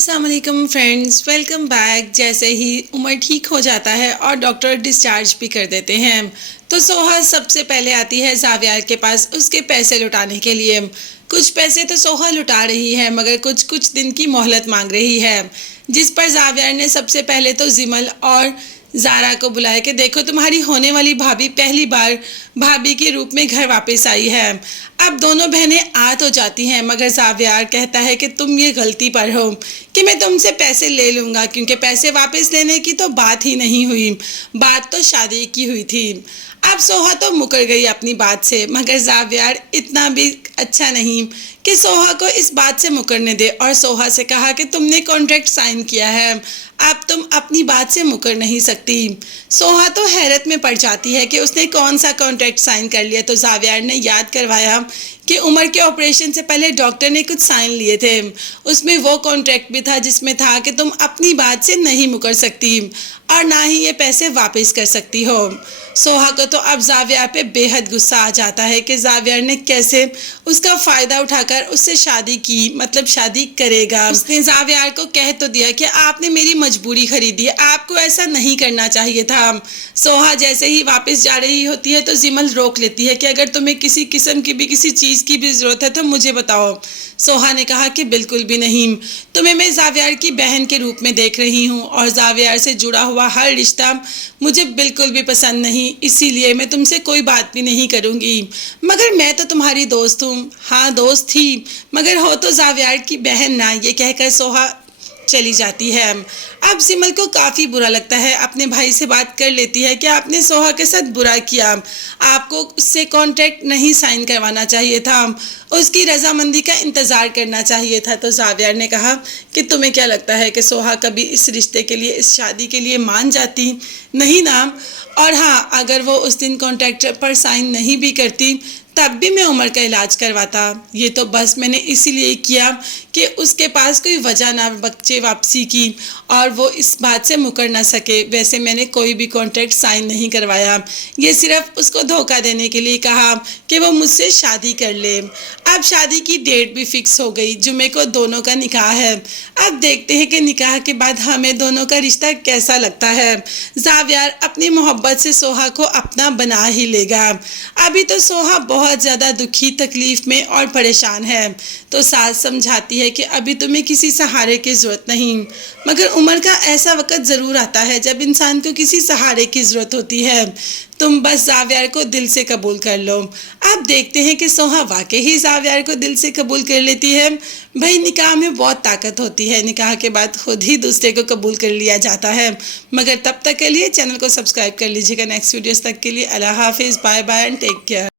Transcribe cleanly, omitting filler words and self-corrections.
अस्सलाम वालेकुम friends, welcome back. जैसे ही उमर ठीक हो जाता है और डॉक्टर डिस्चार्ज भी कर देते हैं तो सोहा सबसे पहले आती है जावियार के पास उसके पैसे लुटाने के लिए। कुछ पैसे तो सोहा लुटा रही है मगर कुछ कुछ दिन की मोहलत मांग रही है, जिस पर जावियार ने सबसे पहले तो जिमल और जारा को बुलाया कि देखो तुम्हारी होने वाली भाभी पहली बार भाभी के रूप में घर वापस आई है। अब दोनों बहनें आ तो जाती हैं मगर जावियार कहता है कि तुम ये गलती पर हो कि मैं तुमसे पैसे ले लूँगा, क्योंकि पैसे वापस लेने की तो बात ही नहीं हुई, बात तो शादी की हुई थी। अब सोहा तो मुकर गई अपनी बात से मगर जावियार इतना भी अच्छा नहीं कि सोहा को इस बात से मुकरने दे और सोहा से कहा कि तुमने कॉन्ट्रैक्ट साइन किया है, अब तुम अपनी बात से मुकर नहीं सकती। सोहा तो हैरत में पड़ जाती है कि उसने कौन सा कॉन्ट्रैक्ट साइन कर लिया, तो जावियार ने याद करवाया कि उमर के ऑपरेशन से पहले डॉक्टर ने कुछ साइन लिए थे, उसमें वो कॉन्ट्रैक्ट भी था जिसमें था कि तुम अपनी बात से नहीं मुकर सकती और ना ही ये पैसे वापस कर सकती हो। सोहा को तो अब जावियार पे बेहद गुस्सा आ जाता है कि जावियार ने कैसे उसका फ़ायदा उठाकर उससे शादी की, मतलब शादी करेगा। उसने जावियार को कह तो दिया कि आपने मेरी मजबूरी खरीदी, आपको ऐसा नहीं करना चाहिए था। सोहा जैसे ही वापस जा रही होती है तो जिमल रोक लेती है कि अगर तुम्हें किसी किस्म की भी किसी चीज़ की भी ज़रूरत है तो मुझे बताओ। सोहा ने कहा कि बिल्कुल भी नहीं, तुम्हें मैं जावियार की बहन के रूप में देख रही हूँ और जावियार से जुड़ा हुआ हर रिश्ता मुझे बिल्कुल भी पसंद नहीं, इसीलिए मैं तुमसे कोई बात भी नहीं करूँगी। मगर मैं तो तुम्हारी दोस्त हूँ। हाँ दोस्त थी मगर हो तो जावियार की बहन ना, ये कहकर सोहा चली जाती है। अब जिमल को काफ़ी बुरा लगता है, अपने भाई से बात कर लेती है कि आपने सोहा के साथ बुरा किया, आपको उससे कॉन्ट्रैक्ट नहीं साइन करवाना चाहिए था, उसकी रजामंदी का इंतज़ार करना चाहिए था। तो जावियार ने कहा कि तुम्हें क्या लगता है कि सोहा कभी इस रिश्ते के लिए, इस शादी के लिए मान जाती? नहीं ना। और हाँ, अगर वो उस दिन कॉन्ट्रैक्ट पर साइन नहीं भी करती तब भी मैं उमर का इलाज करवाता। ये तो बस मैंने इसीलिए किया कि उसके पास कोई वजह ना बच्चे वापसी की और वो इस बात से मुकर ना सके। वैसे मैंने कोई भी कॉन्ट्रैक्ट साइन नहीं करवाया, ये सिर्फ उसको धोखा देने के लिए कहा कि वो मुझसे शादी कर ले। अब शादी की डेट भी फिक्स हो गई, जुमे को दोनों का निकाह है। अब देखते हैं कि निकाह के बाद हमें दोनों का रिश्ता कैसा लगता है। जावियार अपनी मोहब्बत से सोहा को अपना बना ही लेगा। अभी तो सोहा बहुत ज़्यादा दुखी, तकलीफ में और परेशान है, तो सास समझाती है कि अभी तुम्हें किसी सहारे की ज़रूरत नहीं, मगर उम्र का ऐसा वक्त ज़रूर आता है जब इंसान को किसी सहारे की ज़रूरत होती है। तुम बस जावियार को दिल से कबूल कर लो। अब देखते हैं कि सोहा वाकई ही जावियार को दिल से कबूल कर लेती है। भाई निकाह में बहुत ताकत होती है, निकाह के बाद खुद ही दूसरे को कबूल कर लिया जाता है। मगर तब तक के लिए चैनल को सब्सक्राइब कर लीजिएगा। नेक्स्ट वीडियोस तक के लिए अल्लाह हाफिज़, bye bye and take care.